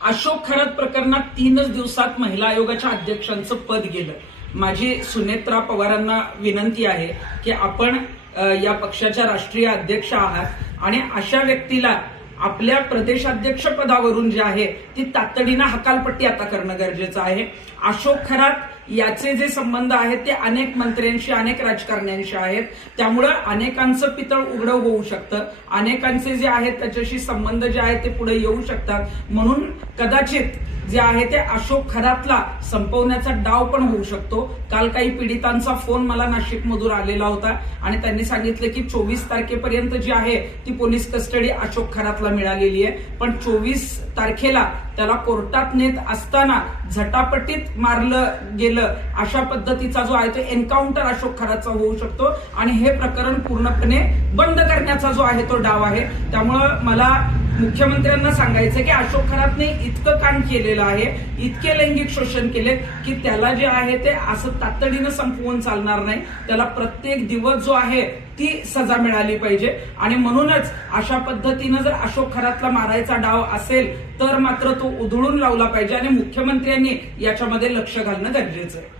अशोक खरात प्रकरणात 3च दिवसात महिला आयोगाच्या अध्यक्षांचं पद गेलं। माझी सुनेत्रा पवारांना विनंती आहे की आपण या पक्षाच्या राष्ट्रीय अध्यक्ष आहात आणि अशा व्यक्तीला आपल्या प्रदेशाध्यक्ष पदावरून जे आहे ती तातडीनं हकालपट्टी आता करणं गरजेचं आहे। अशोक खरात याचे जे संबंध आहेत ते अनेक मंत्र्यांशी अनेक राजकारण्यांशी आहेत, त्यामुळे अनेकांचं पितळ उघडं होऊ शकतं, अनेकांचे जे आहेत त्याच्याशी संबंध जे आहेत ते पुढे येऊ शकतात। म्हणून कदाचित जे आहे ते अशोक खरातला संपवण्याचा डाव पण होऊ शकतो। काल काही पीडितांचा फोन मला नाशिकमधून आलेला होता आणि त्यांनी सांगितलं की 24 तारखेपर्यंत जी आहे ती पोलीस कस्टडी अशोक खरातला मिळालेली आहे, पण 24 तारखेला त्याला कोर्टात नेत असताना झटापटीत मारलं गेलं अशा पद्धतीचा जो आहे तो एन्काउंटर अशोक खरातचा होऊ शकतो आणि हे प्रकरण पूर्णपणे बंद करण्याचा जो आहे तो डाव आहे। त्यामुळं मला मुख्यमंत्र्यांना सांगायचं की अशोक खरातने इतकं काम केलेलं आहे, इतके लैंगिक शोषण केले की त्याला जे आहे ते असं तातडीनं संपवून चालणार नाही। त्याला प्रत्येक दिवस जो आहे ती सजा मिळाली पाहिजे आणि म्हणूनच अशा पद्धतीनं जर अशोक खरातला मारायचा डाव असेल तर मात्र तो उधळून लावला पाहिजे आणि मुख्यमंत्र्यांनी याच्यामध्ये लक्ष घालणं गरजेचं आहे।